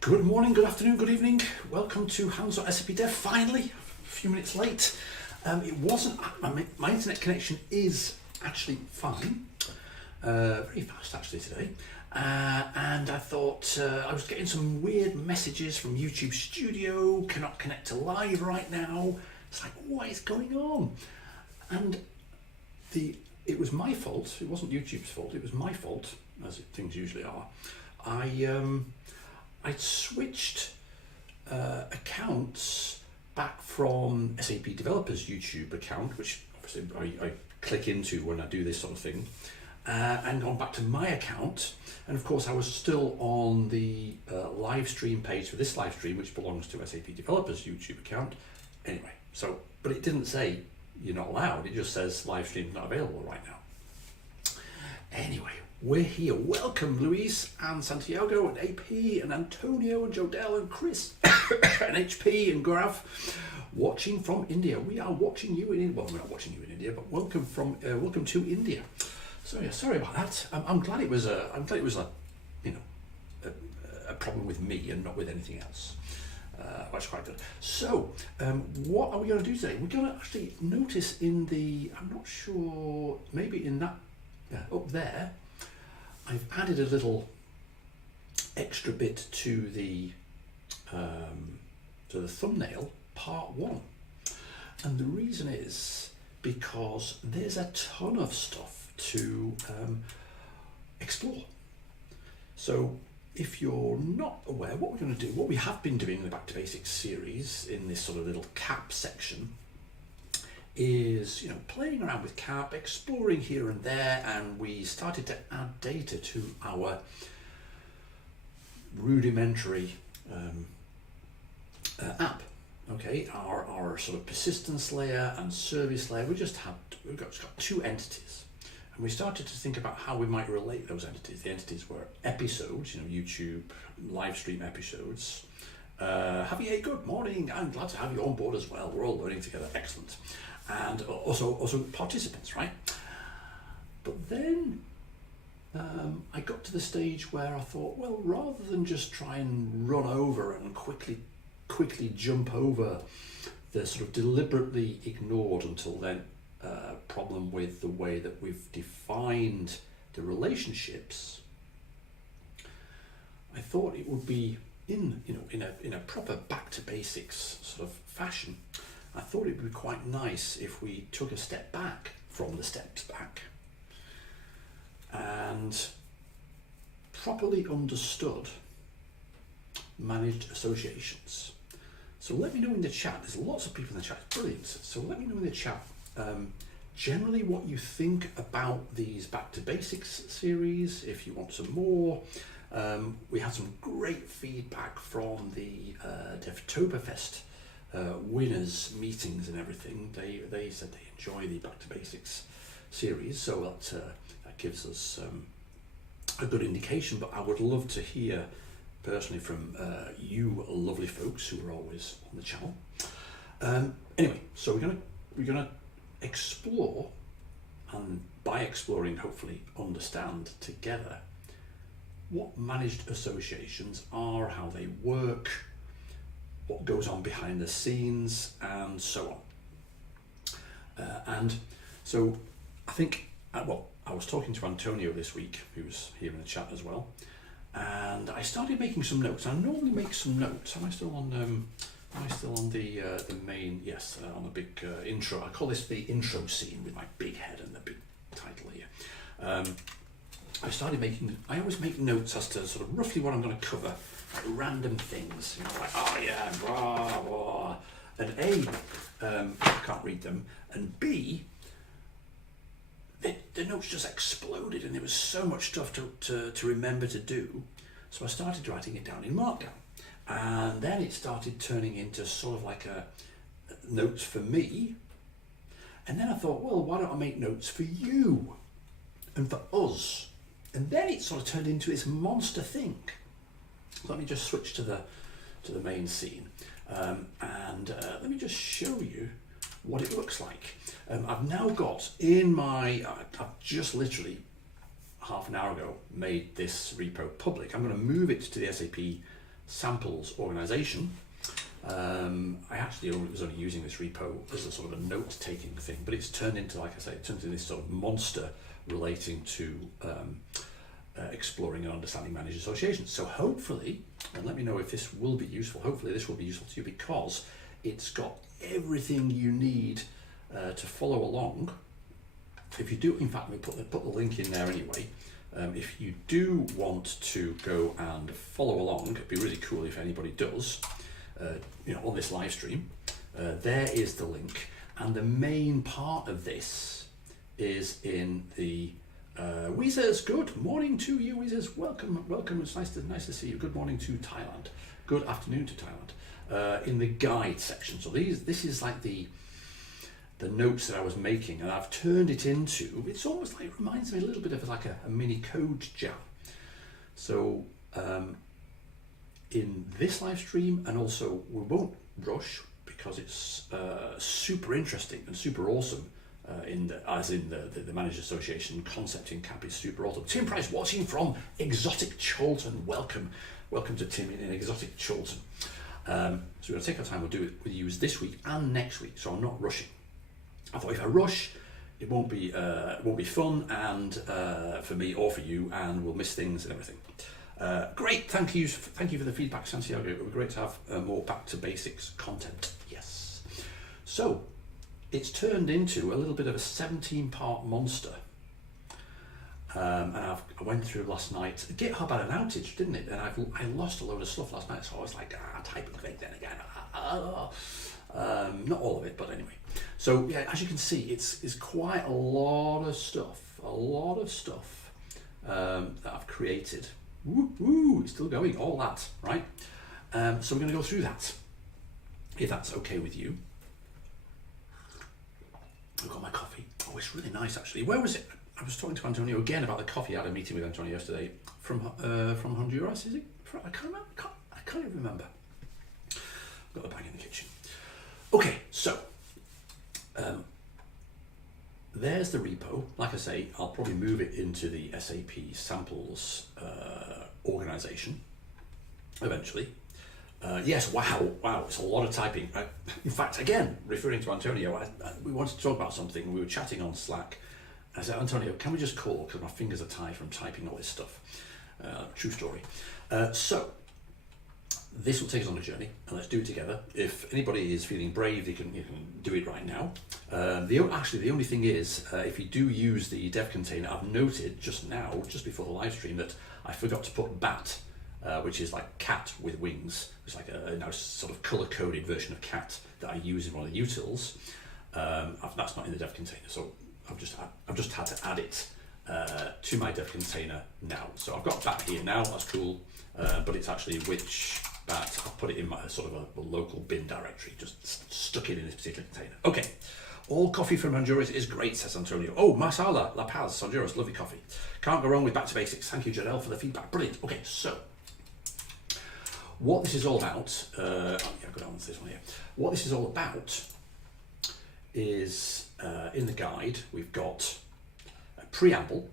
Good morning, good afternoon, good evening. Welcome to Hands-on SAP Dev. Finally, a few minutes late. It wasn't, my internet connection is actually fine. Very fast actually today. And I thought I was getting some weird messages from YouTube Studio, cannot connect to live right now. It's like, what is going on? And it was my fault. It wasn't YouTube's fault. It was my fault, as things usually are. I'd switched accounts back from SAP Developers YouTube account, which obviously I click into when I do this sort of thing, and gone back to my account. And of course I was still on the live stream page for this live stream, which belongs to SAP Developers YouTube account. Anyway, but it didn't say you're not allowed, it just says live stream not available right now. Anyway, we're here. Welcome, Luis and Santiago and AP and Antonio and Jodel and Chris and HP and Gaurav, watching from India. We are watching you in India. Well, we're not watching you in India, but welcome to India. So yeah, sorry about that. I'm glad it was a problem with me and not with anything else. That's quite good. So, what are we going to do today? We're going to actually notice in the, I'm not sure, maybe in that up there, I've added a little extra bit to the thumbnail, part 1. And the reason is because there's a ton of stuff to explore. So if you're not aware, what we're going to do, what we have been doing in the Back to Basics series in this sort of little cap section is, playing around with cap, exploring here and there, and we started to add data to our rudimentary app. Okay, our sort of persistence layer and service layer. We've got 2 entities, and we started to think about how we might relate those entities. The entities were episodes, YouTube live stream episodes. Javier, good morning. I'm glad to have you on board as well. We're all learning together. Excellent. And also participants, right? But then I got to the stage where I thought, well, rather than just try and run over and quickly jump over the sort of deliberately ignored until then problem with the way that we've defined the relationships, I thought it would be in a proper back to basics sort of fashion. I thought it would be quite nice if we took a step back from the steps back and properly understood managed associations. So let me know in the chat, there's lots of people in the chat, it's brilliant. So let me know in the chat generally what you think about these Back to Basics series, if you want some more. We had some great feedback from the Devtoberfest winners meetings and everything. They said they enjoy the Back to Basics series, so that gives us a good indication. But I would love to hear personally from you lovely folks who are always on the channel. Anyway, so we're gonna explore, and by exploring hopefully understand together what managed associations are, how they work, what goes on behind the scenes, and so on. And so I think, I was talking to Antonio this week, who was here in the chat as well, and I started making some notes. I normally make some notes. Am I still on the main? Yes, on the big intro. I call this the intro scene with my big head and the big title here. I always make notes as to sort of roughly what I'm going to cover, like random things, like, oh yeah, blah, blah. And A, I can't read them, and B, the notes just exploded and there was so much stuff to remember to do. So I started writing it down in Markdown. And then it started turning into sort of like a notes for me. And then I thought, well, why don't I make notes for you and for us? And then it sort of turned into this monster thing. So let me just switch to the main scene, and let me just show you what it looks like. I've now got in my, I've just literally half an hour ago made this repo public. I'm going to move it to the SAP samples organization. I actually was only using this repo as a sort of a note-taking thing, but it's turned into, like I say, it turned into this sort of monster relating to exploring and understanding managed associations. So hopefully, and let me know if this will be useful, hopefully this will be useful to you, because it's got everything you need to follow along. If you do, in fact, we put the link in there anyway. If you do want to go and follow along, it'd be really cool if anybody does, on this live stream. There is the link, and the main part of this is in the Weezers. Good morning to you, Weezers. Welcome. It's nice to see you. Good morning to Thailand. Good afternoon to Thailand. In the guide section. So this is like the notes that I was making, and I've turned it into, it's almost like, it reminds me a little bit of like a mini code jam. So in this live stream, and also we won't rush because it's super interesting and super awesome, the Managed Association concept in CAP is super awesome. Tim Price watching from exotic Chorlton. Welcome to Tim in exotic Chorlton. So we're going to take our time. We'll do it with you this week and next week, so I'm not rushing. I thought if I rush, it won't be fun, and for me or for you, and we'll miss things and everything. Great, thank you for the feedback, Santiago. It would be great to have more back to basics content. Yes. So it's turned into a little bit of a 17-part monster, and I went through last night. GitHub had an outage, didn't it? And I lost a load of stuff last night, so I was like, typing quick then again. Not all of it, but anyway. So yeah, as you can see, it's quite a lot of stuff that I've created. Woo, it's still going, all that, right? So we're going to go through that, if that's okay with you. I've got my coffee. Oh, it's really nice, actually. Where was it? I was talking to Antonio again about the coffee. I had a meeting with Antonio yesterday from Honduras, is it? I can't even remember. I've got the bag in the kitchen. Okay, so there's the repo. Like I say, I'll probably move it into the SAP samples organization eventually. Yes, wow, it's a lot of typing. In fact, again, referring to Antonio, we wanted to talk about something. We were chatting on Slack. I said, Antonio, can we just call, because my fingers are tired from typing all this stuff. True story. So this will take us on a journey, and let's do it together. If anybody is feeling brave, you can do it right now. The only thing is, if you do use the dev container, I've noted just now, just before the live stream, that I forgot to put bat, which is like cat with wings. It's like a now sort of color-coded version of cat that I use in one of the utils. That's not in the dev container, so I've just had to add it to my dev container now. So I've got bat here now. That's cool, but it's actually which bat. I've put it in my sort of a local bin directory. Just stuck it in this particular container. Okay. All coffee from Honduras is great, says Antonio. Oh, Masala, La Paz, Honduras, lovely coffee. Can't go wrong with back to basics. Thank you, Jadel, for the feedback. Brilliant. Okay, so what this is all about, I've got to answer this one here. What this is all about is, in the guide, we've got a preamble.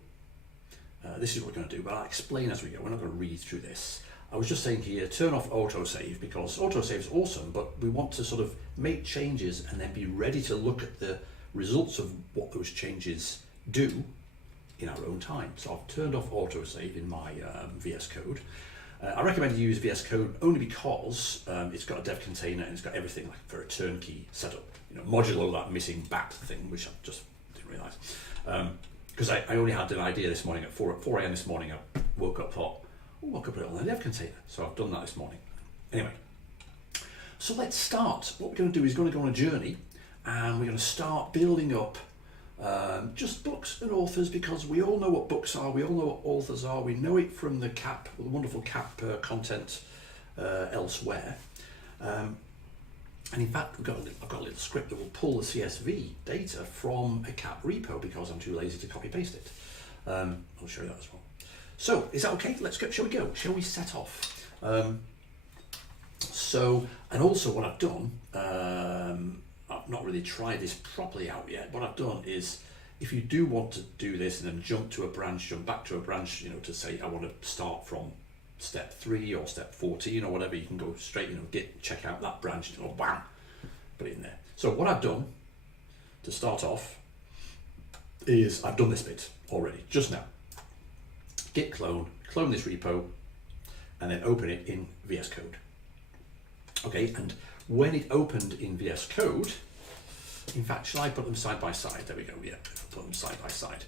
This is what we're going to do, but I'll explain as we go. We're not going to read through this. I was just saying here, turn off autosave, because autosave is awesome, but we want to sort of make changes and then be ready to look at the results of what those changes do in our own time. So I've turned off autosave in my VS Code. I recommend you use VS Code only because it's got a dev container and it's got everything like for a turnkey setup. Modulo that missing bat thing, which I just didn't realize. Because I only had an idea this morning at 4 a.m. this morning. I woke up, thought, I could put it on the dev container. So I've done that this morning. Anyway, so let's start. What we're going to do is going to go on a journey, and we're going to start building up just books and authors, because we all know what books are, we all know what authors are, we know it from the CAP, the wonderful CAP content elsewhere. And in fact, I've got a little script that will pull the CSV data from a CAP repo because I'm too lazy to copy paste it. I'll show you that as well. So, is that okay? Let's go. Shall we go? Shall we set off? And also what I've done, I've not really tried this properly out yet. What I've done is, if you do want to do this and then jump back to a branch, to say I want to start from step 3 or step 14 or whatever, you can go straight, git, check out that branch, and bam, put it in there. So what I've done to start off is I've done this bit already, just now. Git clone this repo, and then open it in VS Code. Okay, and when it opened in VS Code, in fact, shall I put them side by side? There we go, yeah, put them side by side.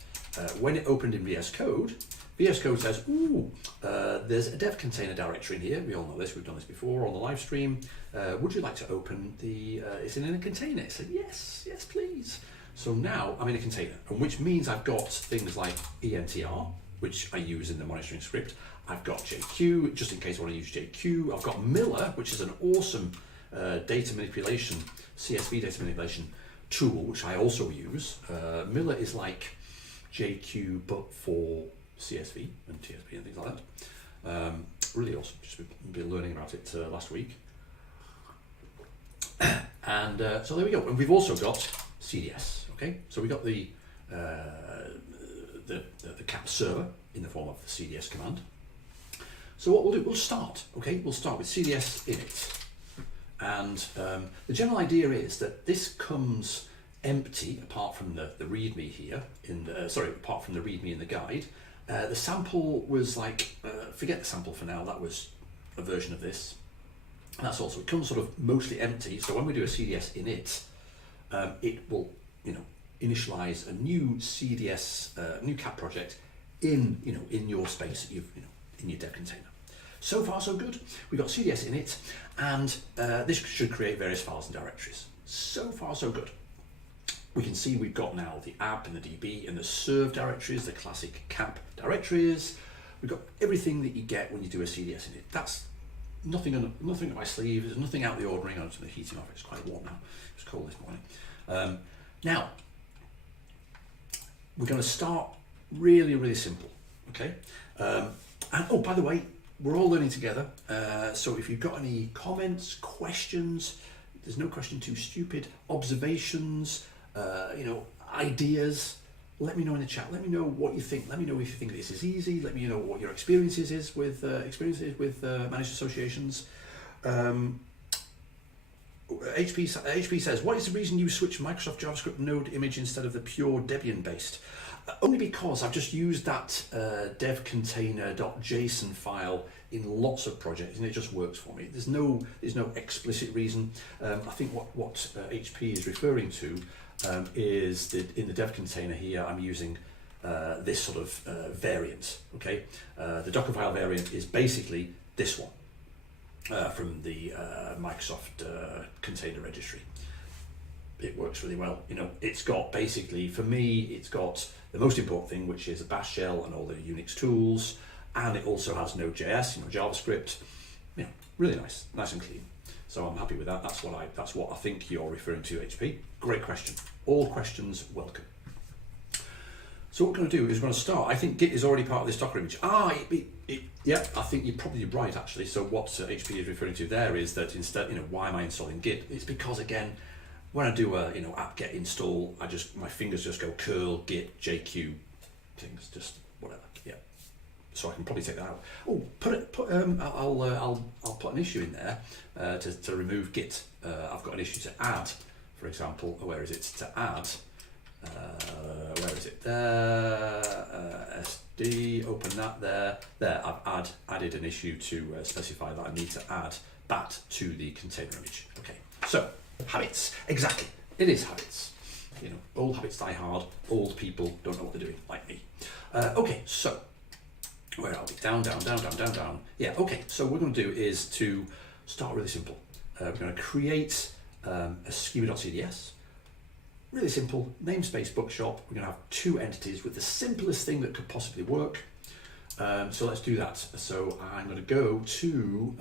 When it opened in VS Code says, ooh, there's a dev container directory in here. We all know this, we've done this before on the live stream. Would you like to open it's in a container? I said, yes, please. So now I'm in a container, and which means I've got things like entr, which I use in the monitoring script. I've got JQ, just in case I want to use JQ. I've got Miller, which is an awesome data manipulation, CSV data manipulation tool, which I also use. Miller is like JQ, but for CSV and TSV and things like that. Really awesome, just been learning about it last week. And so there we go. And we've also got CDS, okay? So we got the CAP server in the form of the CDS command. So what we'll do, we'll start with CDS init. And the general idea is that this comes empty apart from the README here, apart from the README in the guide. The sample was like, forget the sample for now, that was a version of this. And that's also, it comes sort of mostly empty. So when we do a CDS init, it will, initialize a new CDS, new CAP project in your space, in your dev container. So far so good. We've got CDS init, and this should create various files and directories. So far so good. We can see we've got now the app and the DB and the serve directories, the classic CAP directories. We've got everything that you get when you do a CDS init. That's nothing up my sleeve. There's nothing out of the ordinary. I'm just the heating off. It's quite warm now. It was cold this morning. Now we're going to start really, really simple. Okay. And oh, by the way, we're all learning together. So if you've got any comments, questions, there's no question too stupid, observations, ideas, let me know in the chat. Let me know what you think. Let me know if you think this is easy. Let me know what your experiences is with managed associations. HP says, what is the reason you switched Microsoft JavaScript node image instead of the pure Debian based? Only because I've just used that dev container.json file in lots of projects, and it just works for me. There's no explicit reason. I think what HP is referring to is that in the dev container here, I'm using this sort of variant. Okay, the Docker file variant is basically this one from the Microsoft container registry. It works really well. It's got basically, for me, it's got the most important thing, which is a bash shell and all the Unix tools, and it also has Node.js, JavaScript. Really nice and clean. So I'm happy with that. That's what I think you're referring to, HP. Great question. All questions welcome. So what we're going to do is we're going to start. I think Git is already part of this Docker image. Yeah, I think you're probably right actually. So what HP is referring to there is that instead, why am I installing Git? It's because again, when I do a apt-get install, my fingers just go curl git jq things, just whatever. Yeah. So I can probably take that out. Oh, I'll put an issue in there to remove Git. I've got an issue to add, for example. Where is it? To add. Where is it? There. SD. Open that there. There. I've added an issue to specify that I need to add bat to the container image. Okay. So habits. Exactly. It is habits. Old habits die hard. Old people don't know what they're doing, like me. Okay. So. Where are we? Down. Yeah, okay, so what we're going to do is to start really simple. We're going to create a schema.cds. Really simple, namespace bookshop. We're going to have 2 entities with the simplest thing that could possibly work. So let's do that. So I'm going to go to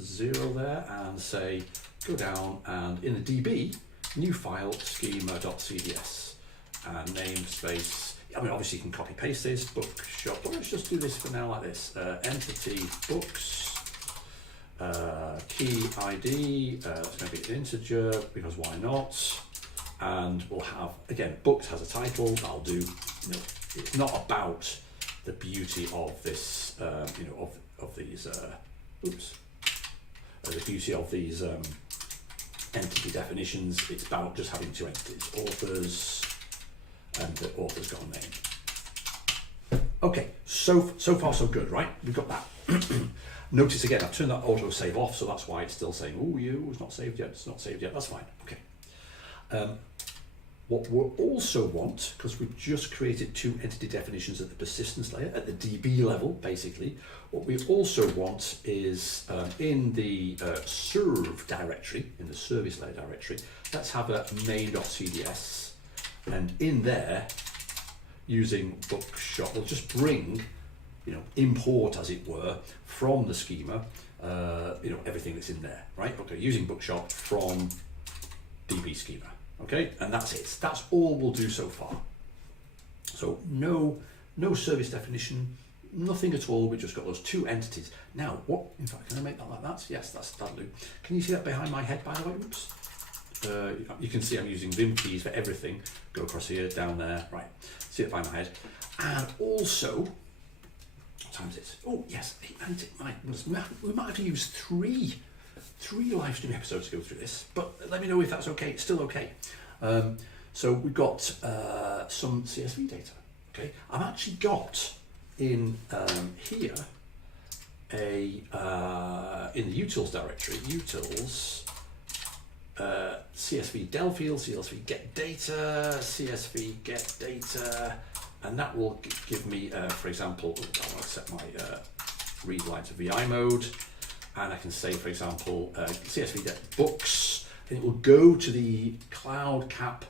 0 there and say, go down, and in the DB, new file, schema.cds, and namespace. Obviously you can copy paste this, bookshop, but let's just do this for now like this. Entity books, key ID, let's make it an integer, because why not? And we'll have, again, books has a title. I'll do, it's not about the beauty of this, of the beauty of these entity definitions. It's about just having two entities, authors, and the author's got a name. Okay, so far so good, right? We've got that. Notice again, I've turned that auto save off, so that's why it's still saying, oh, it's not saved yet, it's not saved yet, that's fine, okay. What we'll also want, because we've just created two entity definitions at the persistence layer, at the DB level, basically, what we also want is in the serve directory, in the service layer directory, let's have a main.cds, and in there, using bookshop, we'll just bring, import, as it were, from the schema, everything that's in there, right? Okay, using bookshop from DB schema. Okay, and that's it. That's all we'll do so far. So no service definition, nothing at all. We've just got those two entities. Now, in fact, can I make that like that? Yes, that'll do. Can you see that behind my head, by the way? Oops. You can see I'm using Vim keys for everything. Go across here, down there, right. See it behind my head. And also, what time is it? Oh, yes, we might have to use three live stream episodes to go through this, but let me know if that's okay. It's still okay. So we've got some CSV data. Okay, I've actually got in here in the utils directory, utils CSV del field, CSV get data, CSV get data, and that will give me, for example, I want to set my read line to VI mode. And I can say, for example, CSV get books, and it will go to the cloud cap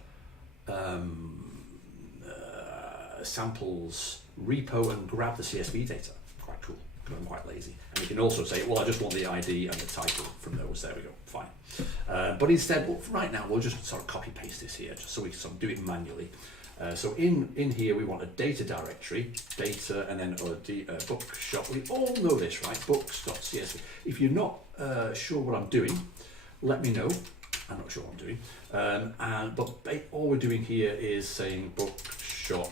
samples repo and grab the CSV data. Quite cool, because I'm quite lazy. And you can also say, well, I just want the ID and the title from those. There we go, fine. But instead, right now, we'll just sort of copy paste this here, just so we can sort of do it manually. So in here we want a data directory, data, and then a bookshop. We all know this, right? Books.csv. If you're not sure what I'm doing, let me know. I'm not sure what I'm doing. But all we're doing here is saying bookshop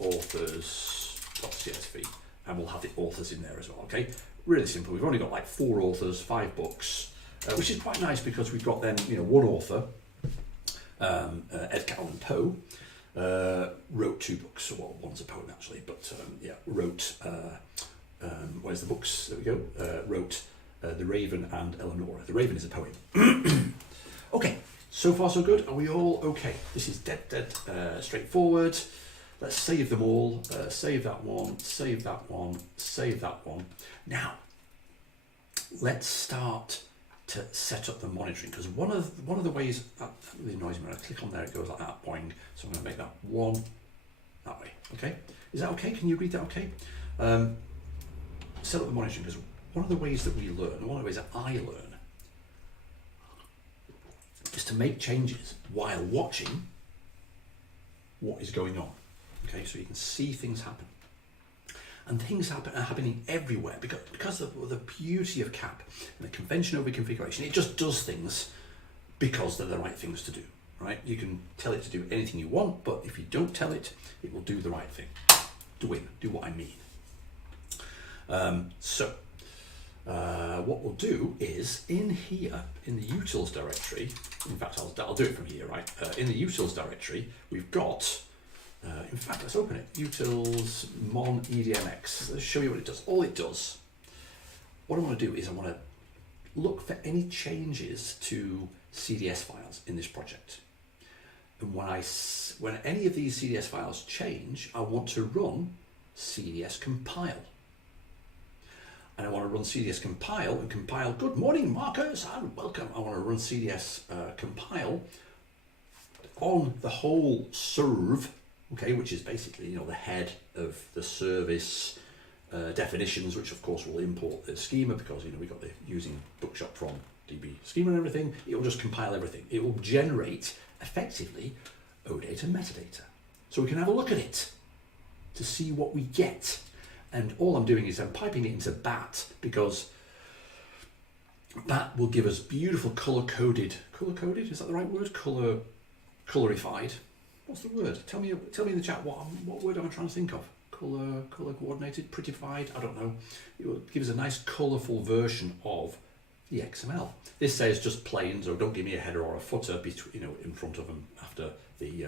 authors.csv, and we'll have the authors in there as well. Okay, really simple. We've only got like 4 authors, 5 books, which is quite nice because we've got then one author, Edgar Allan Poe. Wrote 2 books, well, one's a poem actually, but wrote, where's the books? There we go. Wrote The Raven and Eleanor. The Raven is a poem. Okay, so far so good. Are we all okay? This is dead straightforward. Let's save them all. Save that one, save that one, save that one. Now, let's start to set up the monitoring, because one of the ways that really annoys me when I click on there, it goes like that, boing. So I'm going to make that one that way. Okay, is that okay? Can you read that? Okay. Set up the monitoring, because one of the ways that we learn, one of the ways that I learn, is to make changes while watching what is going on. Okay, so you can see things happen. And things are happening everywhere because of the beauty of CAP and the convention over configuration. It just does things because they're the right things to do, right? You can tell it to do anything you want, but if you don't tell it, it will do the right thing. Do what I mean. What we'll do is in here, in the utils directory, in fact, I'll do it from here, right? In the utils directory, we've got, in fact, let's open it. Utils mon EDMX. Let's show you what it does. All it does, what I want to do is I want to look for any changes to CDS files in this project. And when any of these CDS files change, I want to run CDS compile. And I want to run CDS compile and compile. Good morning, Marcus, and welcome. I want to run CDS compile on the whole serve. Okay, which is basically the head of the service definitions, which of course will import the schema because we got the using bookshop from DB schema and everything. It will just compile everything. It will generate effectively OData metadata, so we can have a look at it to see what we get. And all I'm doing is I'm piping it into BAT because BAT will give us beautiful color-coded. Color-coded, is that the right word? Colorified. What's the word? Tell me in the chat what word am I trying to think of? color coordinated, prettified, I don't know. It will give us a nice colorful version of the XML. This says just plain, so don't give me a header or a footer between, in front of them after the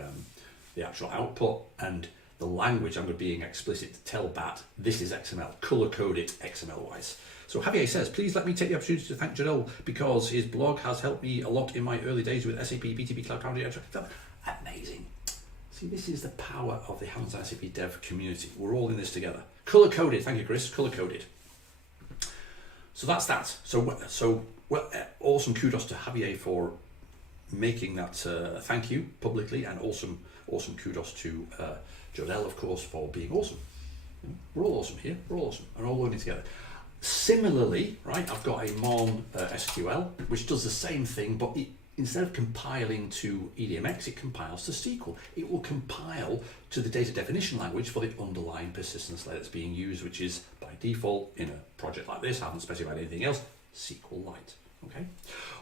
actual output, and the language I'm being explicit to tell BAT this is XML, color code it XML wise. So Javier says, please let me take the opportunity to thank Jadel because his blog has helped me a lot in my early days with SAP, BTP, Cloud Foundry, etc. Amazing. See, this is the power of the hands-on SAP dev community. We're all in this together. Color coded, thank you, Chris. Color coded. So that's that. So awesome kudos to Javier for making that thank you publicly, and awesome kudos to Jodel, of course, for being awesome. We're all awesome here. We're all awesome and all learning together. Similarly, right, I've got a Mon SQL which does the same thing, but instead of compiling to EDMX, it compiles to SQL. It will compile to the data definition language for the underlying persistence layer that's being used, which is by default in a project like this, I haven't specified anything else, SQLite. Okay.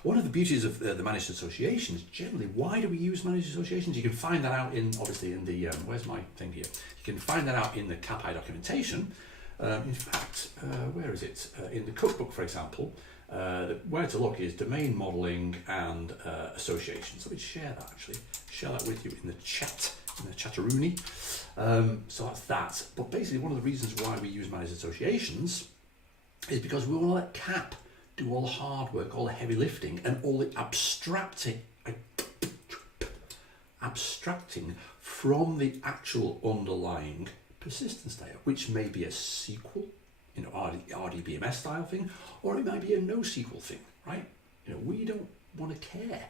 One of the beauties of the managed associations, generally, why do we use managed associations? You can find that out in, obviously, in the, where's my thing here? You can find that out in the CAPI documentation. In fact, where is it? In the cookbook, for example, where to look is domain modeling and associations. Let me share that, actually. Share that with you in the chat, in the chatteroony. So that's that. But basically, one of the reasons why we use managed associations is because we want to let CAP do all the hard work, all the heavy lifting, and all the abstracting from the actual underlying persistence layer, which may be a SQL, RDBMS style thing, or it might be a NoSQL thing, right? We don't want to care,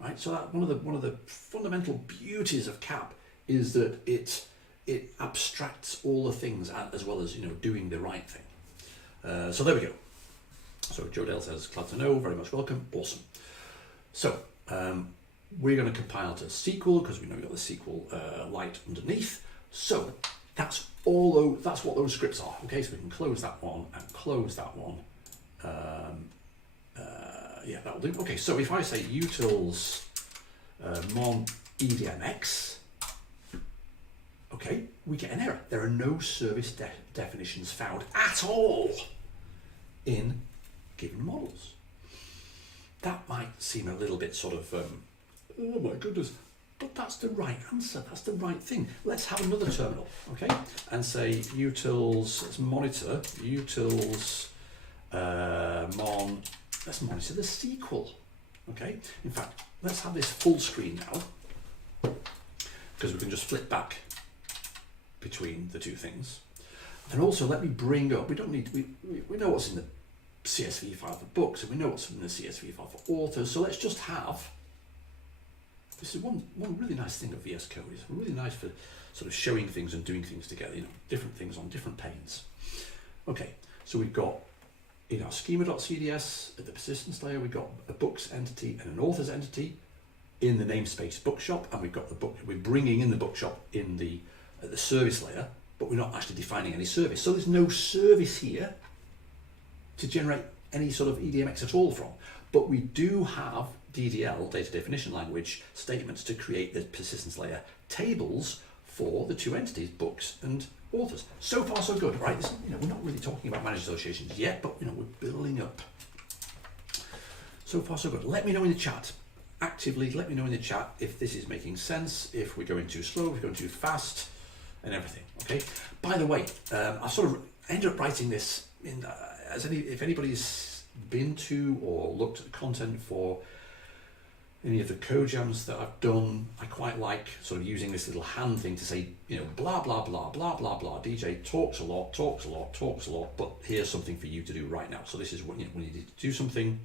right? So that one of the fundamental beauties of CAP is that it abstracts all the things as well as doing the right thing. So there we go. So Jodel says, glad to know, very much welcome, awesome. So we're going to compile to SQL because we know we've got the SQLite underneath. So that's what those scripts are. Okay, so we can close that one and close that one. Yeah, that'll do. Okay, so if I say utils mon EDMX, okay, we get an error. There are no service definitions found at all in given models. That might seem a little bit sort of, oh my goodness, but that's the right answer, that's the right thing. Let's have another terminal, okay? And say utils, let's monitor, utils mon, let's monitor the SQL, okay? In fact, let's have this full screen now, because we can just flip back between the two things. And also let me bring up, we know what's in the CSV file for books, and we know what's in the CSV file for authors, so let's just have, this is one really nice thing of VS Code, it's really nice for sort of showing things and doing things together, different things on different panes. Okay, so we've got in our schema.cds at the persistence layer, we've got a books entity and an authors entity in the namespace bookshop, and we've got the book, we're bringing in the bookshop in the service layer, but we're not actually defining any service. So there's no service here to generate any sort of EDMX at all from. But we do have DDL, data definition language, statements to create the persistence layer tables for the two entities, books and authors. So far so good, right? We're not really talking about managed associations yet, but we're building up. So far so good. Let me know in the chat. Actively let me know in the chat if this is making sense, if we're going too slow, if we're going too fast, and everything, okay? By the way, I sort of ended up writing this in, if anybody's been to or looked at the content for any of the code jams that I've done, I quite like sort of using this little hand thing to say, blah, blah, blah, blah, blah, blah. DJ talks a lot, but here's something for you to do right now. So this is when you need to do something,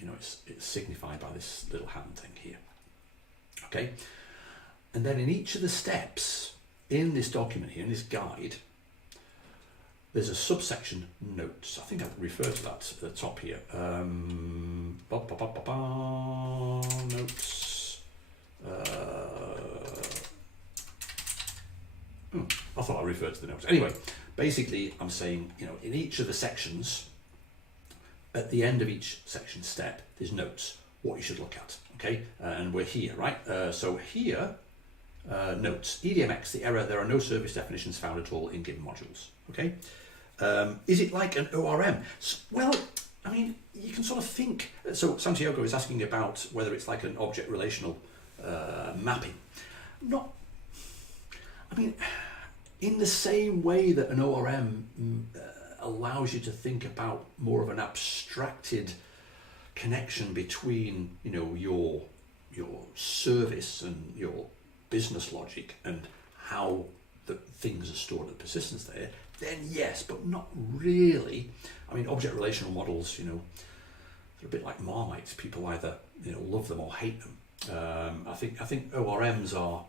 it's signified by this little hand thing here. Okay. And then in each of the steps in this document here, in this guide, there's a subsection notes. I think I've referred to that at the top here. Notes. I thought I referred to the notes. Anyway, basically I'm saying, in each of the sections, at the end of each section step, there's notes, what you should look at, okay? And we're here, right? So here, notes. EDMX, the error, there are no service definitions found at all in given modules. Okay. Is it like an ORM? Well, I mean, you can sort of think. So Santiago is asking about whether it's like an object relational mapping. Not, I mean, in the same way that an ORM allows you to think about more of an abstracted connection between, you know, your service and your business logic and how the things are stored at persistence there, then yes, but not really. I mean, object relational models, you know, they're a bit like Marmites. People either, you know, love them or hate them. I think ORMs are.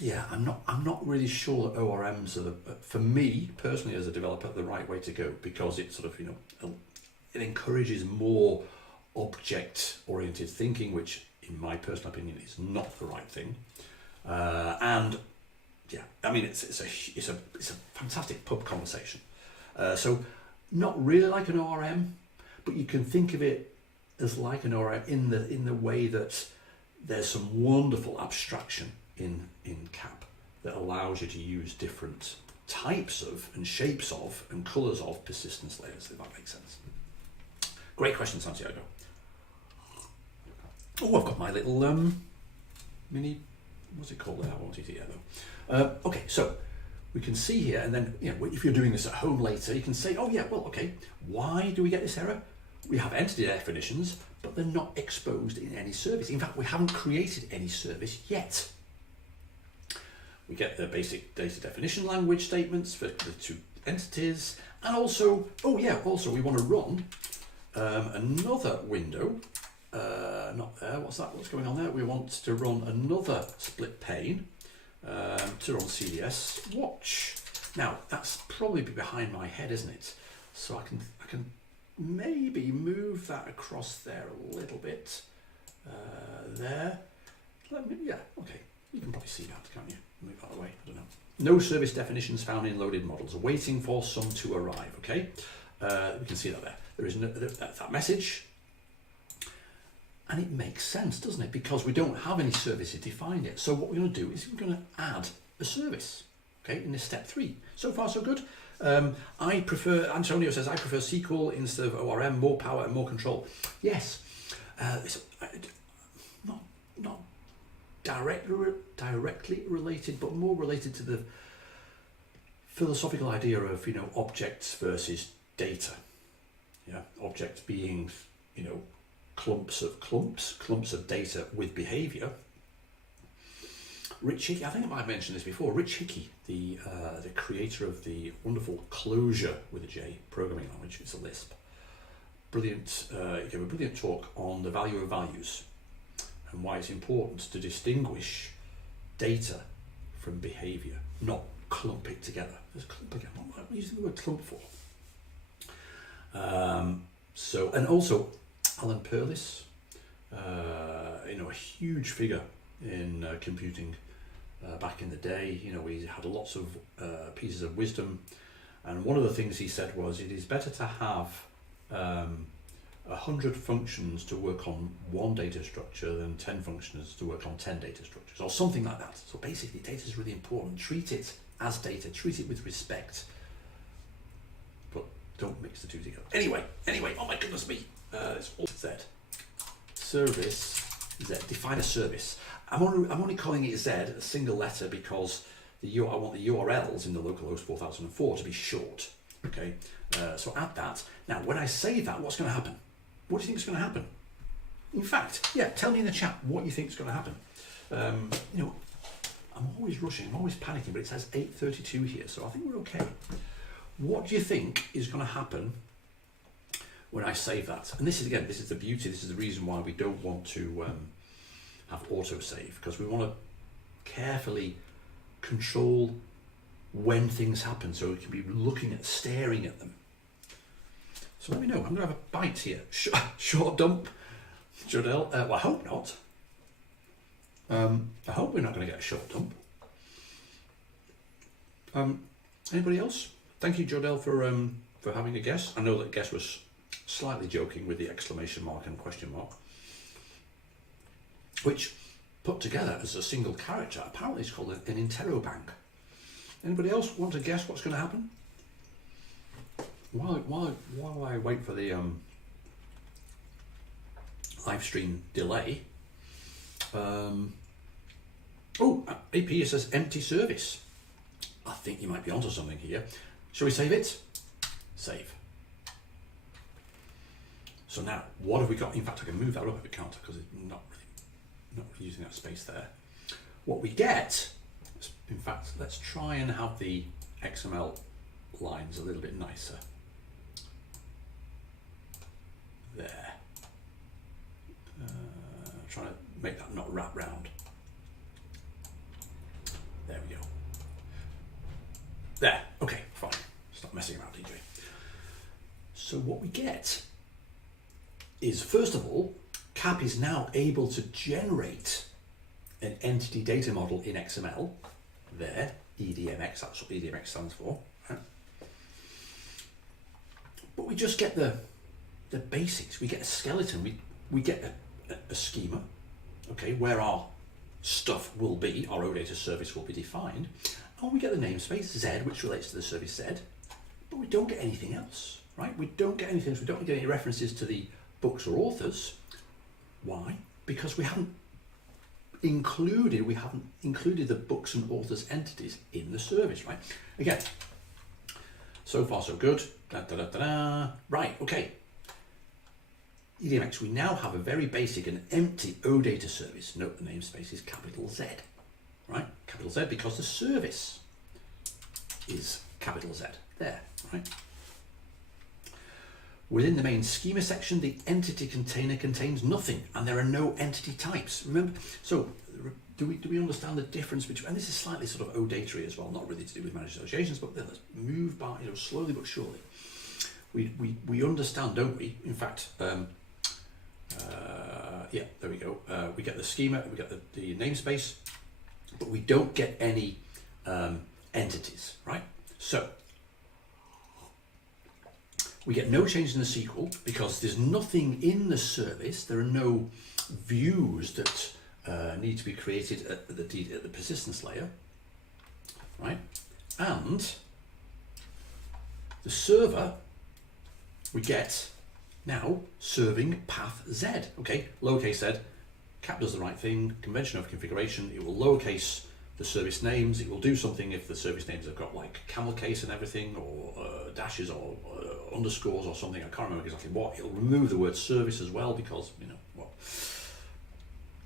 Yeah, I'm not really sure that ORMs are, for me personally as a developer, the right way to go, because it sort of, you know, it encourages more object-oriented thinking, which, in my personal opinion, is not the right thing. And yeah, I mean, it's a fantastic pub conversation. So not really like an ORM, but you can think of it as like an ORM in the way that there's some wonderful abstraction in CAP that allows you to use different types of and shapes of and colors of persistence layers, if that makes sense. Great question, Santiago. Oh, I've got my little mini, what's it called there? I won't eat it yet though. Okay, so we can see here, and then, you know, if you're doing this at home later, you can say, oh yeah, well, okay, why do we get this error? We have entity definitions, but they're not exposed in any service. In fact, we haven't created any service yet. We get the basic data definition language statements for the two entities, and also, oh yeah, also we want to run another window. Not there, what's that, what's going on there? We want to run another split pane to run CDS watch. Now, that's probably behind my head, isn't it? So I can maybe move that across there a little bit. There. Yeah, okay. You can probably see that, can't you? Move that away, I don't know. No service definitions found in loaded models. Waiting for some to arrive, okay? We can see that there. There is no, that message. And it makes sense, doesn't it? Because we don't have any services defined yet. So what we're going to do is we're going to add a service, okay, in this step 3. So far, so good. I prefer, Antonio says, I prefer SQL instead of ORM, more power and more control. Yes, it's not directly related, but more related to the philosophical idea of, you know, objects versus data. Yeah, objects being, you know, clumps of data with behavior. Rich Hickey, I think I might have mentioned this before. Rich Hickey, the creator of the wonderful Clojure with a J programming language, it's a Lisp. Brilliant. He gave a brilliant talk on the value of values and why it's important to distinguish data from behavior, not clump it together. There's clump again. What am I using the word clump for? So, and also Alan Perlis, you know, a huge figure in computing back in the day. You know, he had lots of pieces of wisdom, and one of the things he said was, it is better to have 100 functions to work on one data structure than 10 functions to work on 10 data structures, or something like that. So basically, data is really important. Treat it as data, treat it with respect, but don't mix the two together. Anyway, oh my goodness me, it's all Z. Service Z, define a service. I'm only calling it Z, a single letter, because I want the URLs in the localhost 4004 to be short. Okay, so add that. Now, when I save that, what's going to happen? What do you think is going to happen? In fact, yeah, tell me in the chat what you think is going to happen. You know, I'm always rushing, I'm always panicking, but it says 8:32 here, so I think we're okay. What do you think is going to happen when I save that? And this is the beauty, this is the reason why we don't want to have autosave, because we want to carefully control when things happen, so we can be staring at them. So let me know. I'm going to have a bite here. Short dump, Jodel. Well, I hope not. I hope we're not going to get a short dump. Anybody else? Thank you, Jodel, for having a guess. I know that guess was slightly joking with the exclamation mark and question mark, which put together as a single character. Apparently it's called an interrobang. Anybody else want to guess what's going to happen? While I wait for the live stream delay, AP says empty service. I think you might be onto something here. Shall we save it? Save. So now, what have we got? In fact, I can move that up if it can't, because it's not really using that space there. What we get, in fact, let's try and have the XML lines a little bit nicer. There. Trying to make that not wrap round. There we go. There. Okay, fine. Stop messing around, DJ. So what we get is, first of all, CAP is now able to generate an entity data model in XML. There, EDMX, that's what EDMX stands for. Right? But we just get the basics. We get a skeleton. We get a schema, okay, where our stuff will be, our OData service will be defined, and we get the namespace Z, which relates to the service Z, but we don't get anything else, right? We don't get anything else. We don't get any references to the books or authors. Why? Because we haven't included the books and authors entities in the service, right? Again, so far so good. Right, okay. EDMX, we now have a very basic and empty OData service. Note the namespace is capital Z, right? Capital Z, because the service is capital Z, there, right? Within the main schema section, the entity container contains nothing, and there are no entity types. Remember, so do we understand the difference between, and this is slightly sort of OData-y as well, not really to do with managed associations, but let's move by, slowly but surely. We understand, don't we? In fact, yeah, there we go. We get the schema, we get the namespace, but we don't get any entities, right? So we get no change in the SQL because there's nothing in the service. There are no views that need to be created at the persistence layer, right? And the server, we get now serving path Z, okay? Lowercase z, CAP does the right thing, convention of configuration, it will lowercase the service names, it will do something if the service names have got like camel case and everything, or dashes or underscores or something, I can't remember exactly what. It'll remove the word service as well because, what.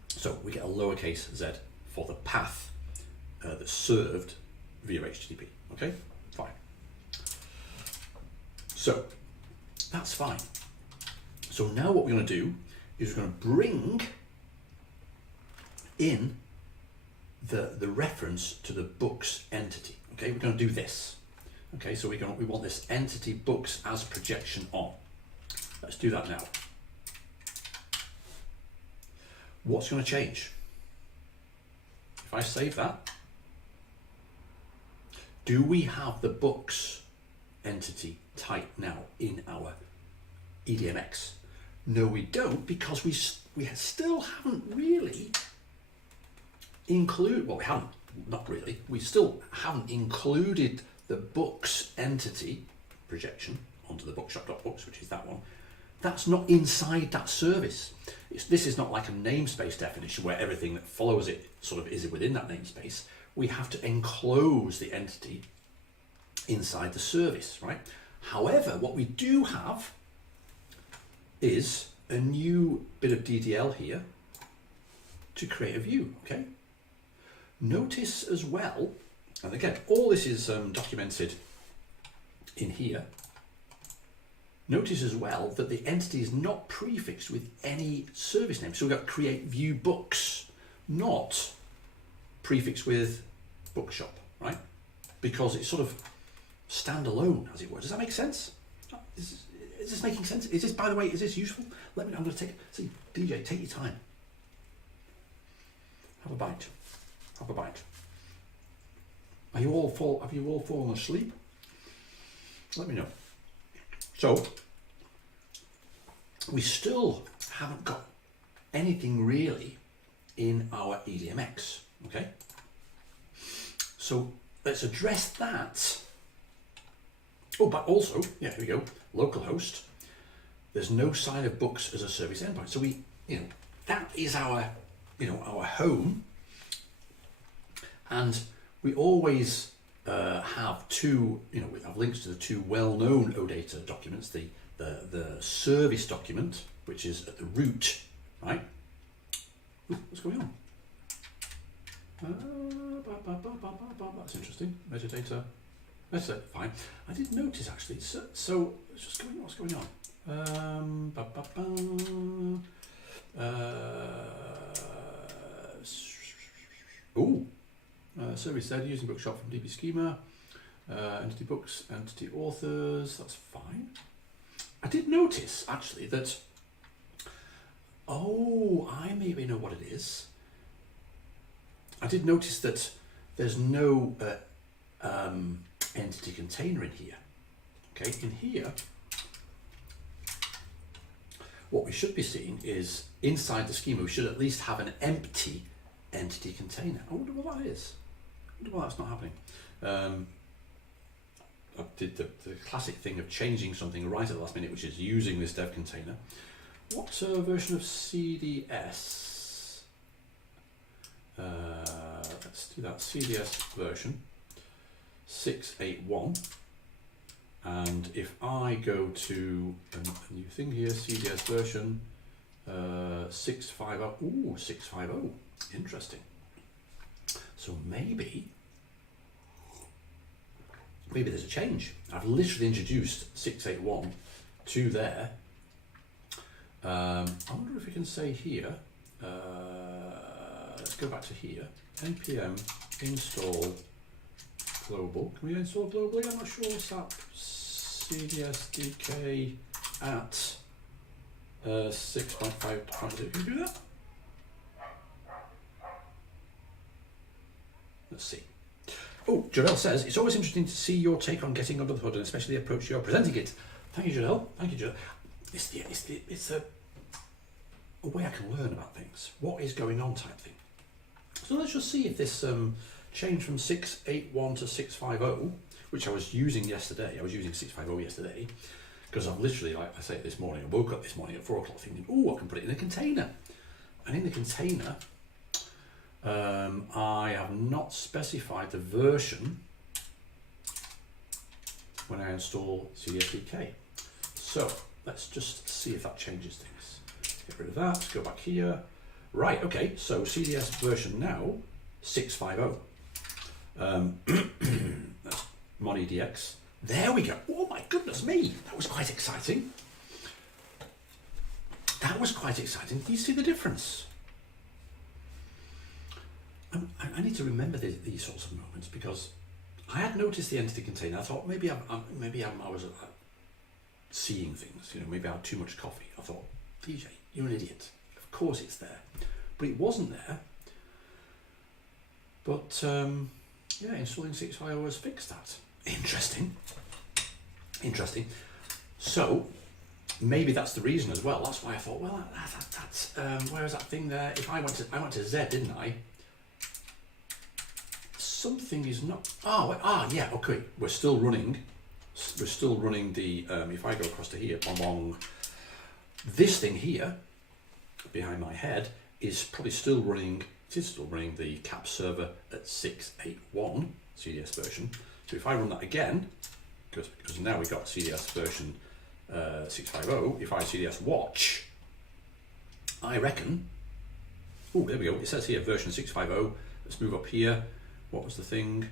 So we get a lowercase z for the path that's served via HTTP, okay? Fine. So that's fine. So now what we're going to do is we're going to bring in the reference to the books entity. Okay, we're going to do this. Okay, so we want this entity books as projection on. Let's do that now. What's going to change? If I save that, do we have the books entity type now in our EDMX? No, we don't, because we still haven't really included, well, we haven't, not really, we still haven't included the books entity projection onto the bookshop.books, which is that one. That's not inside that service. This is not like a namespace definition where everything that follows it sort of is within that namespace. We have to enclose the entity inside the service, right? However, what we do have is a new bit of DDL here to create a view, okay? Notice as well, and again, all this is documented in here. Notice as well that the entity is not prefixed with any service name. So we've got create view books, not prefixed with bookshop, right? Because it's sort of standalone, as it were. Does that make sense? Is this making sense? Is this, by the way, is this useful? I'm going to see, DJ, take your time. Have a bite. Have a bite. Have you all fallen asleep? Let me know. So, we still haven't got anything really in our EDMX. Okay, so let's address that. Oh, but also, yeah, here we go, localhost. There's no sign of books as a service endpoint. So we, that is our, our home. And we always have two, we have links to the two well-known OData documents, the service document, which is at the root, right? Ooh, what's going on? That's interesting. Metadata. That's it. Fine. I did notice actually. So let's just go in. What's going on? Service said using bookshop from DB schema, entity books, entity authors. That's fine. I did notice actually that. Oh, I maybe know what it is. I did notice that there's no entity container in here. Okay, in here, what we should be seeing is inside the schema, we should at least have an empty entity container. I wonder what that is. I wonder why that's not happening. I did the classic thing of changing something right at the last minute, which is using this dev container. What version of CDS? Let's do that. CDS version 681. And if I go to a new thing here, CDS version 650. Ooh, 650. Interesting. So maybe there's a change. I've literally introduced 681 to there. I wonder if we can say here, let's go back to here, npm install global. Can we install globally? I'm not sure. SAP cdsdk at 6.5. Can we do that? Let's see. Oh, Jodel says, it's always interesting to see your take on getting under the hood and especially the approach you're presenting it. Thank you, Jodel. Thank you, Jodel. It's a way I can learn about things. What is going on type thing. So let's just see if this change from 681 to 650, which I was using yesterday. I was using 650 yesterday because I've literally, like I say this morning, I woke up this morning at 4 o'clock thinking, oh, I can put it in a container. And in the container, I have not specified the version when I install CDSDK. So let's just see if that changes things. Get rid of that, let's go back here. Right, okay, so CDS version now, 650. That's MonEDX. There we go. Oh my goodness me, that was quite exciting. That was quite exciting. Do you see the difference? I need to remember these sorts of moments because I had noticed the entity container. I thought maybe I was seeing things. Maybe I had too much coffee. I thought, DJ, you're an idiot. Of course it's there, but it wasn't there. But yeah, installing 650 has fixed that. Interesting. So maybe that's the reason as well. That's why I thought, well, that's where is that thing there? If I went to Z, didn't I? Something is not. Yeah. Okay, we're still running the. If I go across to here, this thing here behind my head is probably still running. It is still running the CAP server at 681 CDS version. So if I run that again, because now we've got CDS version 650. If I CDS watch, I reckon. Oh, there we go. It says here version 650. Let's move up here. What was the thing?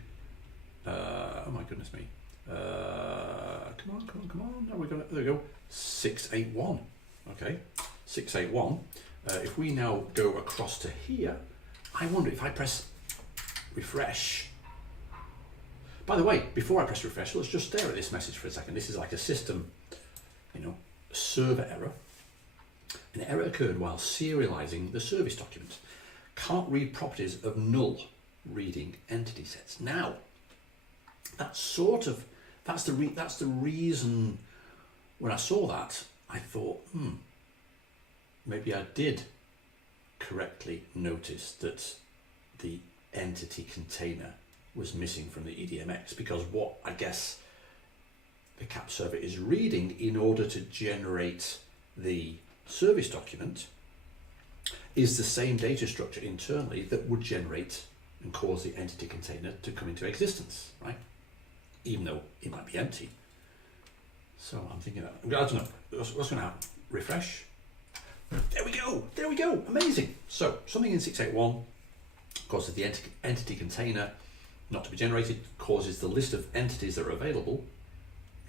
Oh my goodness me. Come on. Now there we go. 681. Okay, 681. If we now go across to here, I wonder if I press refresh. By the way, before I press refresh, let's just stare at this message for a second. This is like a system, server error. An error occurred while serializing the service document. Can't read properties of null reading entity sets. Now, that's the reason when I saw that, I thought, maybe I did correctly noticed that the entity container was missing from the EDMX, because what I guess the CAP server is reading in order to generate the service document is the same data structure internally that would generate and cause the entity container to come into existence, right? Even though it might be empty. So I'm thinking that, I don't know, what's going to happen? Refresh. There we go, amazing. So something in 681 causes the entity container not to be generated, causes the list of entities that are available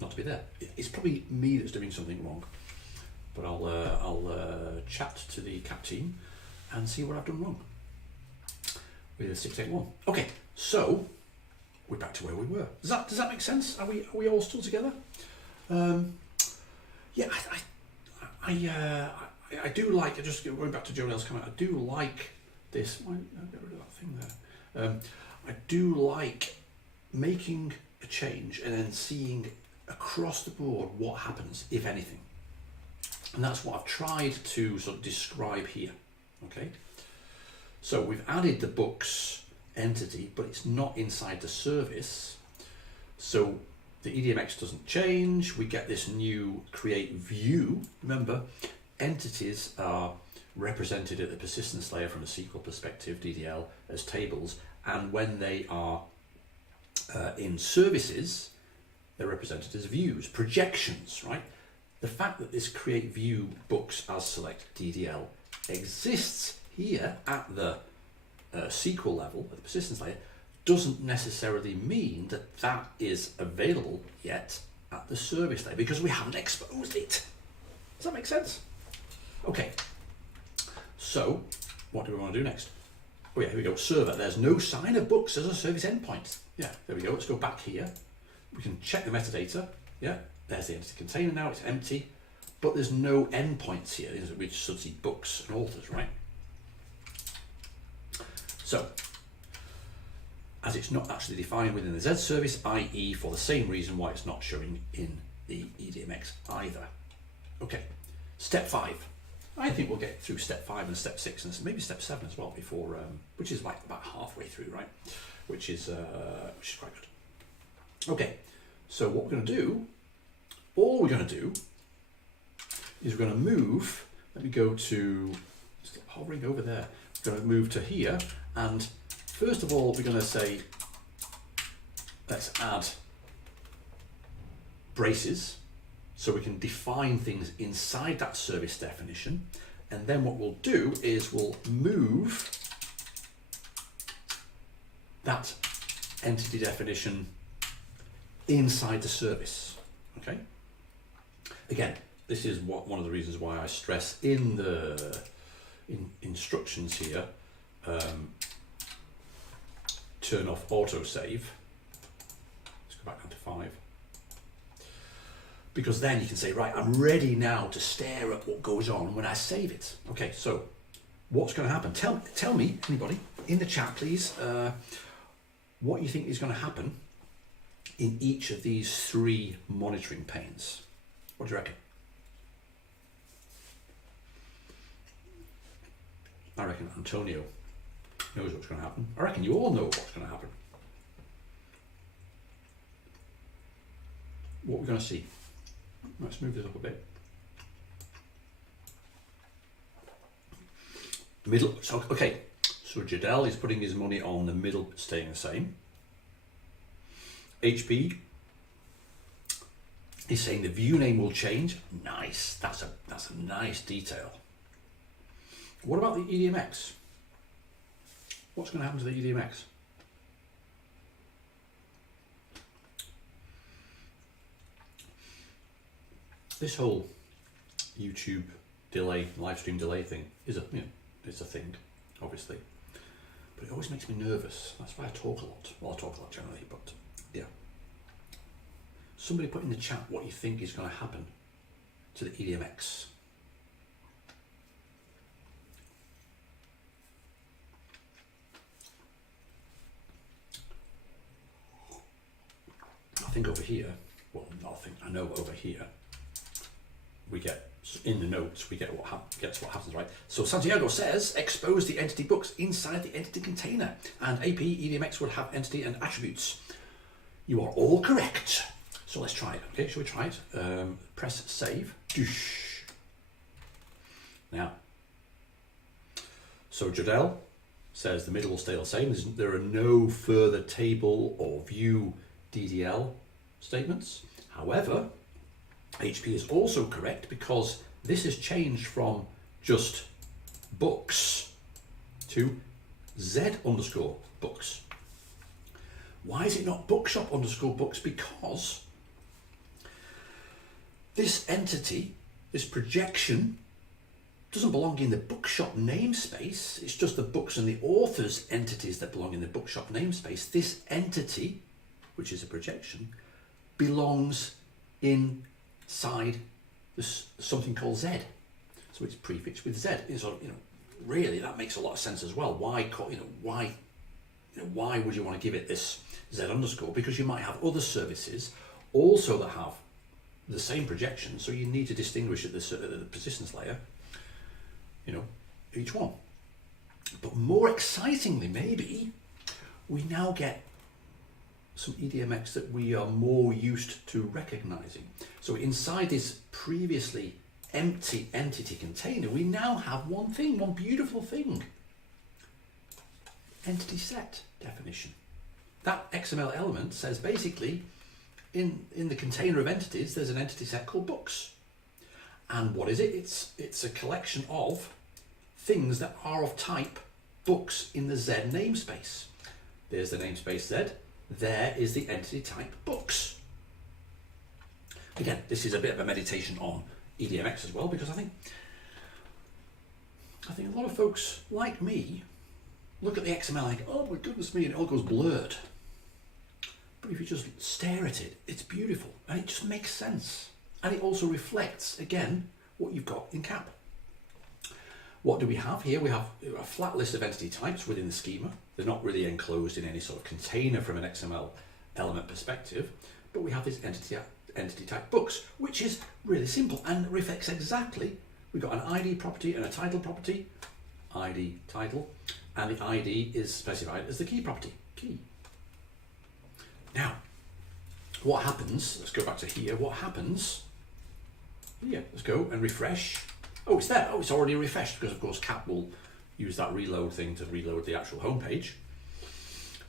not to be there. It's probably me that's doing something wrong, but I'll chat to the CAP team and see what I've done wrong with 681. Okay, so we're back to where we were. Does that make sense? Are we all still together? Yeah, I do like, just going back to Jonel's comment, I do like this. Why I'll get rid of that thing there. I do like making a change and then seeing across the board what happens, if anything. And that's what I've tried to sort of describe here. Okay, so we've added the books entity, but it's not inside the service. So the EDMX doesn't change. We get this new create view. Remember, entities are represented at the persistence layer from a SQL perspective, DDL, as tables, and when they are in services, they're represented as views, projections, right? The fact that this create view books as select DDL exists here at the SQL level, at the persistence layer, doesn't necessarily mean that that is available yet at the service layer, because we haven't exposed it. Does that make sense? Okay, so what do we want to do next? Oh yeah, here we go, server. There's no sign of books as a service endpoint. Yeah, there we go. Let's go back here. We can check the metadata. Yeah, there's the entity container now, it's empty, but there's no endpoints here. We just sort of see books and authors, right? So, as it's not actually defined within the Z service, i.e. for the same reason why it's not showing in the EDMX either. Okay, step 5. I think we'll get through step 5 and step 6 and maybe step 7 as well before, which is like about halfway through, right? Which is quite good. Okay, so what we're going to do, all we're going to do is we're going to move, let me go to, just hovering over there, we're going to move to here, and first of all we're going to say, let's add braces, so we can define things inside that service definition, and then what we'll do is we'll move that entity definition inside the service. Okay. Again, this is one of the reasons why I stress in the instructions here, turn off autosave. Let's go back down to 5. Because then you can say, right, I'm ready now to stare at what goes on when I save it. Okay, so what's going to happen? Tell me, anybody, in the chat, please, what you think is going to happen in each of these 3 monitoring panes. What do you reckon? I reckon Antonio knows what's going to happen. I reckon you all know what's going to happen. What we're going to see. Let's move this up a bit. Middle, so, okay, so Jadel is putting his money on the middle staying the same. HP is saying the view name will change. Nice, that's a nice detail. What about the EDMX? What's going to happen to the EDMX? This whole YouTube delay, live stream delay thing is it's a thing, obviously, but it always makes me nervous. That's why I talk a lot. Well, I talk a lot generally, but yeah. Somebody put in the chat what you think is going to happen to the EDMX. I think over here, well, I know over here, we get in the notes, we get what happens, right? So Santiago says, expose the entity books inside the entity container, and AP EDMX will have entity and attributes. You are all correct. So let's try it. Okay, shall we try it? Press save. Now, so Jodel says the middle will stay the same. There are no further table or view DDL statements. However, HP is also correct because this has changed from just books to Z_books. Why is it not bookshop_books? Because this entity, this projection, doesn't belong in the bookshop namespace. It's just the books and the authors entities that belong in the bookshop namespace. This entity, which is a projection, belongs inside this something called Z. So it's prefixed with Z. It's sort of, really that makes a lot of sense as well. Why would you want to give it this Z_? Because you might have other services also that have the same projection, so you need to distinguish at the persistence layer, each one. But more excitingly, maybe, we now get some EDMX that we are more used to recognizing. So inside this previously empty entity container, we now have one beautiful thing. Entity set definition. That XML element says basically in the container of entities, there's an entity set called books. And what is it? It's a collection of things that are of type books in the Z namespace. There's the namespace Z. There is the entity type books. Again, this is a bit of a meditation on EDMX as well, because I think a lot of folks like me look at the XML and think, oh my goodness me, and it all goes blurred. But if you just stare at it, it's beautiful and it just makes sense. And it also reflects, again, what you've got in CAP. What do we have here? We have a flat list of entity types within the schema. They're not really enclosed in any sort of container from an XML element perspective, but we have this entity type books, which is really simple and reflects exactly. We've got an ID property and a title property, ID title, and the ID is specified as the key property, key. Now, what happens, let's go back to here, what happens here, let's go and refresh. Oh, it's there. Oh, it's already refreshed because, of course, CAP will use that reload thing to reload the actual home page.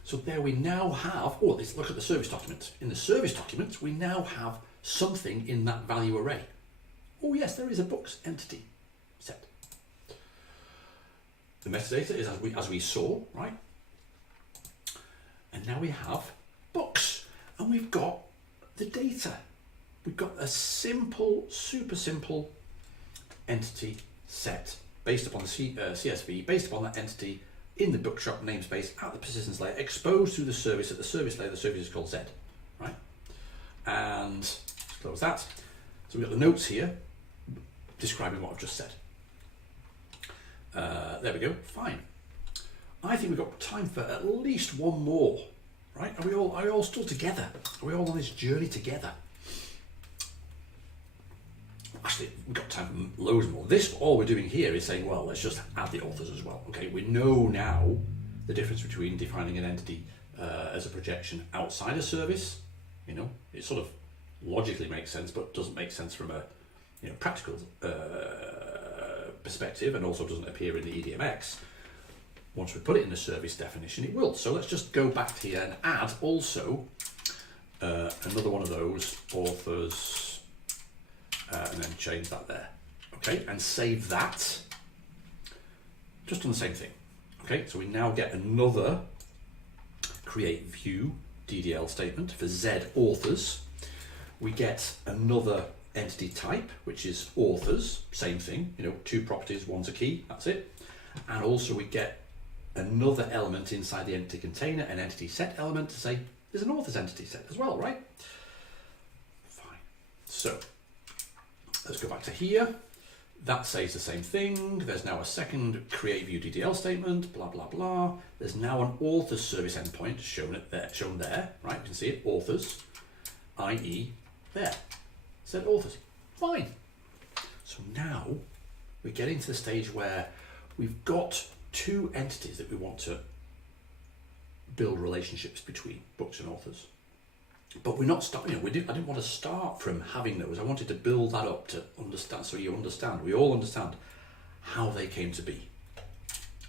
So there we now have, let's look at the service document. In the service document, we now have something in that value array. Oh, yes, there is a books entity set. The metadata is as we saw, right? And now we have books, and we've got the data. We've got a simple, super simple entity set based upon the CSV, based upon that entity in the bookshop namespace at the persistence layer, exposed through the service at the service layer. The service is called Z, right? And let's close that. So we've got the notes here describing what I've just said. There we go, fine. I think we've got time for at least one more, right? Are we all still together? Are we all on this journey together? Actually, we've got time for loads more. All we're doing here is saying, well, let's just add the authors as well. Okay, we know now the difference between defining an entity as a projection outside a service. It sort of logically makes sense, but doesn't make sense from a practical perspective, and also doesn't appear in the EDMX. Once we put it in the service definition, it will. So let's just go back here and add also another one of those authors. And then change that there, okay, and save that, just on the same thing, okay. So we now get another create view DDL statement for Z authors. We get another entity type, which is authors, same thing, two properties, one's a key, that's it. And also we get another element inside the entity container, an entity set element, to say there's an authors entity set as well, right? Fine. So let's go back to here. That says the same thing. There's now a second create view DDL statement, blah, blah, blah. There's now an authors service endpoint shown there, right? You can see it, authors, i.e. there. Said authors. Fine. So now we're getting to the stage where we've got two entities that we want to build relationships between, books and authors. But we're not starting, I didn't want to start from having those. I wanted to build that up to understand, so you understand, we all understand how they came to be.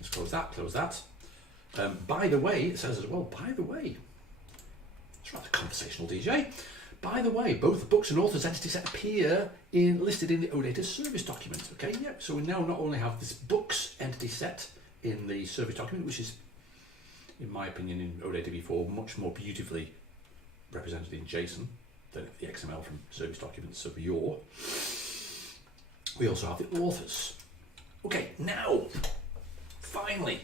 Let's close that, close that. By the way, it says as well, by the way, it's rather conversational, DJ. By the way, both the books and authors entity set appear listed in the OData service document. Okay, yeah, so we now not only have this books entity set in the service document, which is, in my opinion, in OData v4, much more beautifully represented in JSON than the XML from service documents of yore. We also have the authors. Okay, now, finally,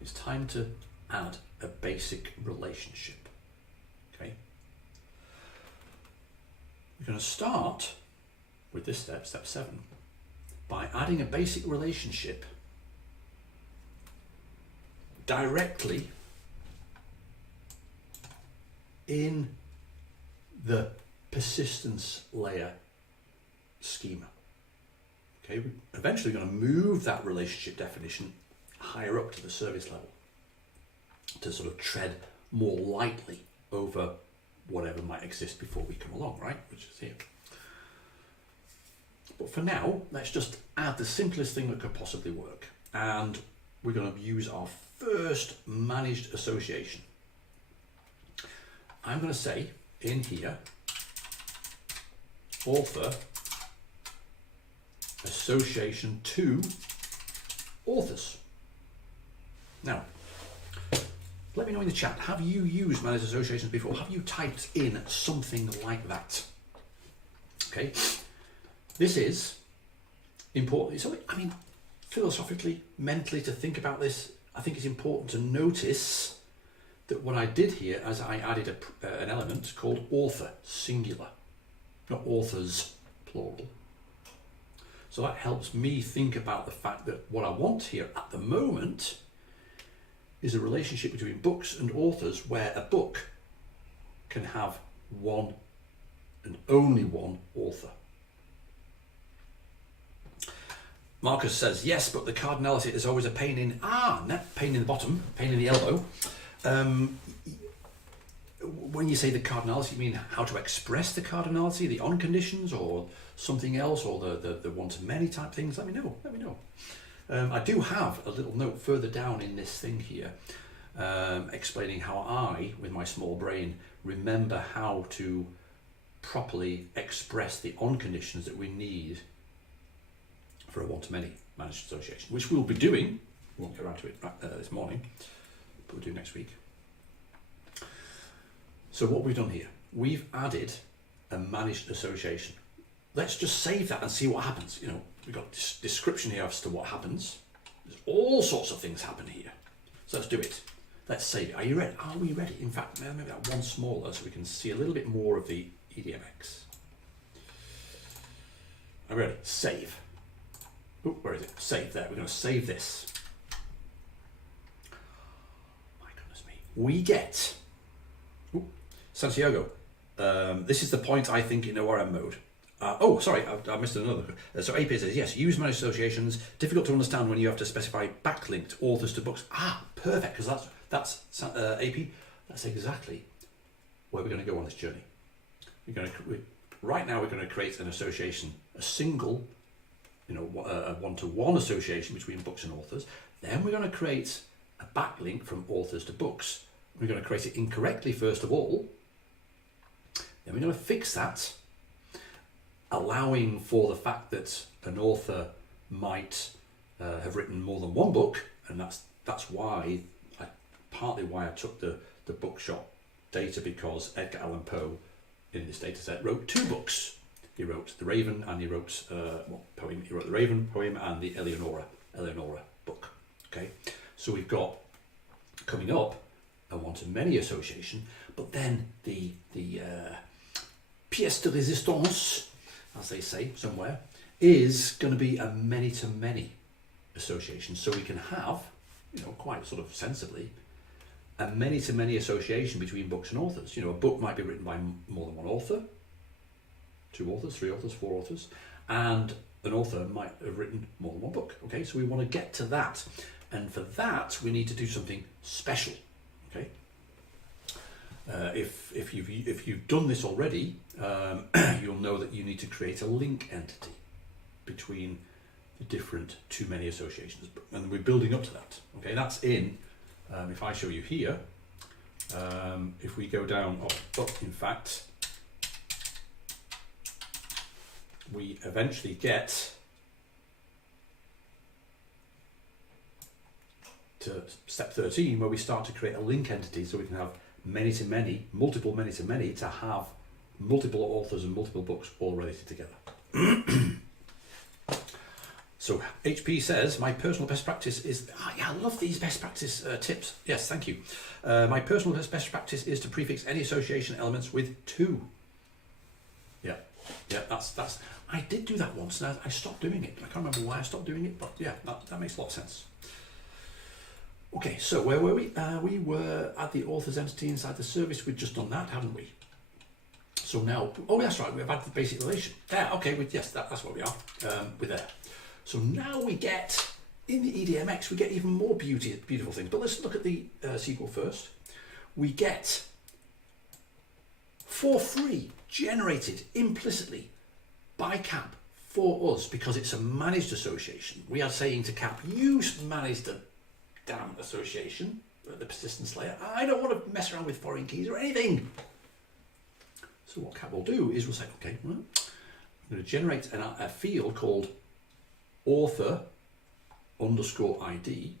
it's time to add a basic relationship. Okay, we're going to start with this step, step 7, by adding a basic relationship directly in the persistence layer schema. Okay, we're eventually going to move that relationship definition higher up to the service level to sort of tread more lightly over whatever might exist before we come along, right? Which is here. But for now, let's just add the simplest thing that could possibly work. And we're going to use our first managed association. I'm going to say in here, author association to authors. Now, let me know in the chat, have you used managed associations before? Have you typed in something like that? Okay, this is important. So, I mean, philosophically, mentally, to think about this, I think it's important to notice that what I did here, as I added an element called author, singular, not authors, plural. So that helps me think about the fact that what I want here at the moment is a relationship between books and authors where a book can have one and only one author. Marcus says, yes, but the cardinality is always a pain in, pain in the bottom, pain in the elbow. When you say the cardinality, you mean how to express the cardinality, the on conditions, or something else, or the one-to-many type things? Let me know. I do have a little note further down in this thing here, explaining how I, with my small brain, remember how to properly express the on conditions that we need for a one-to-many managed association, which we'll be doing. We won't get around to it this morning, but we'll do next week. So what we've done here, we've added a managed association. Let's just save that and see what happens. You know, we've got this description here as to what happens. There's all sorts of things happen here. So let's do it. Let's save it. Are you ready? Are we ready? In fact, maybe that one smaller so we can see a little bit more of the EDMX. Are we ready? Save. Oh, where is it? Save there. We're going to save this. My goodness me. We get... Santiago, this is the point I think in ORM mode. Sorry, I missed another. So AP says, yes, use managed associations. Difficult to understand when you have to specify backlinked authors to books. Perfect, because that's AP. That's exactly where we're going to go on this journey. Right now we're going to create an association, a single, a one-to-one association between books and authors. Then we're going to create a backlink from authors to books. We're going to create it incorrectly first of all. Then we're going to fix that, allowing for the fact that an author might have written more than one book, and that's why partly why I took the bookshop data, because Edgar Allan Poe in this data set wrote 2 books. He wrote The Raven and he wrote poem. He wrote The Raven poem and the Eleonora book. Okay, so we've got coming up a one-to-many association, but then the pièce de résistance, as they say somewhere, is going to be a many-to-many association. So we can have, quite sort of sensibly, a many-to-many association between books and authors. A book might be written by more than one author. 2 authors, 3 authors, 4 authors, and an author might have written more than one book. Okay, so we want to get to that, and for that we need to do something special. Okay, if you've done this already, you'll know that you need to create a link entity between the different too many associations, and we're building up to that. Okay, that's in. If I show you here, if we go down, in fact, we eventually get to step 13, where we start to create a link entity, so we can have many to many, multiple many to many, to have multiple authors and multiple books all related together. So HP says, my personal best practice is, yeah, I love these best practice tips. Yes, thank you. My personal best practice is to prefix any association elements with 2. Yeah, that's. I did do that once, and I stopped doing it. I can't remember why I stopped doing it, but yeah, that makes a lot of sense. Okay, so where were we? We were at the author's entity inside the service. We'd just done that, hadn't we? So now, that's right, we've added the basic relation. There, okay, yes, that's where we are. We're there. So now we get, in the EDMX, we get even more beautiful things. But let's look at the SQL first. We get, for free, generated implicitly by CAP for us, because it's a managed association. We are saying to CAP, you manage the damn association at the persistence layer. I don't want to mess around with foreign keys or anything. So what CAP will do is we'll say, okay, well, I'm going to generate a field called author underscore ID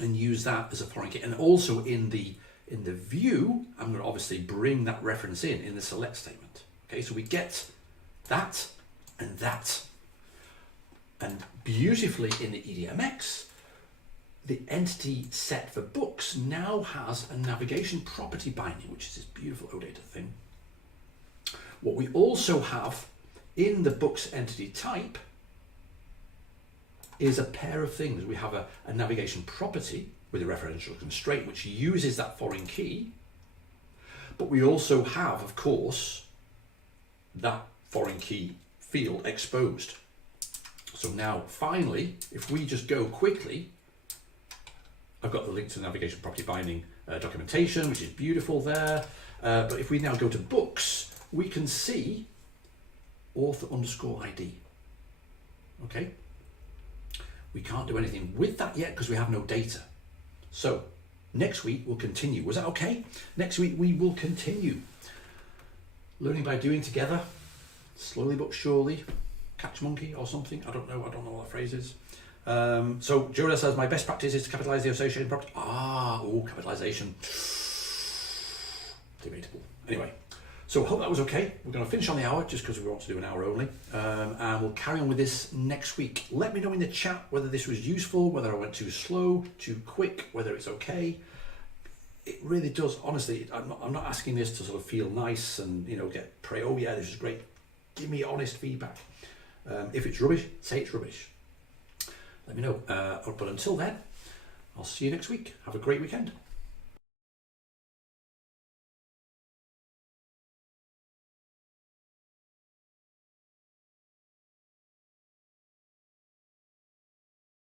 and use that as a foreign key. And also in the view, I'm going to obviously bring that reference in the select statement. Okay, so we get that and that. And beautifully in the EDMX, the entity set for books now has a navigation property binding, which is this beautiful OData thing. What we also have in the books entity type is a pair of things. We have a navigation property with a referential constraint which uses that foreign key, but we also have, of course, that foreign key field exposed. So now finally, if we just go quickly, I've got the link to the navigation property binding documentation, which is beautiful there. But if we now go to books, we can see author underscore ID. Okay. We can't do anything with that yet because we have no data. So next week we'll continue. Was that okay? Next week we will continue. Learning by doing together, slowly but surely. Catch monkey or something. I don't know what that phrase is. So Joda says, my best practice is to capitalize the associated property. Capitalization. Debatable. Anyway, so hope that was okay. We're going to finish on the hour just because we want to do an hour only. And we'll carry on with this next week. Let me know in the chat whether this was useful, whether I went too slow, too quick, whether it's okay. It really does, honestly, I'm not asking this to sort of feel nice and, pray, oh yeah, this is great. Give me honest feedback. If it's rubbish, say it's rubbish. Let me know. But until then, I'll see you next week. Have a great weekend.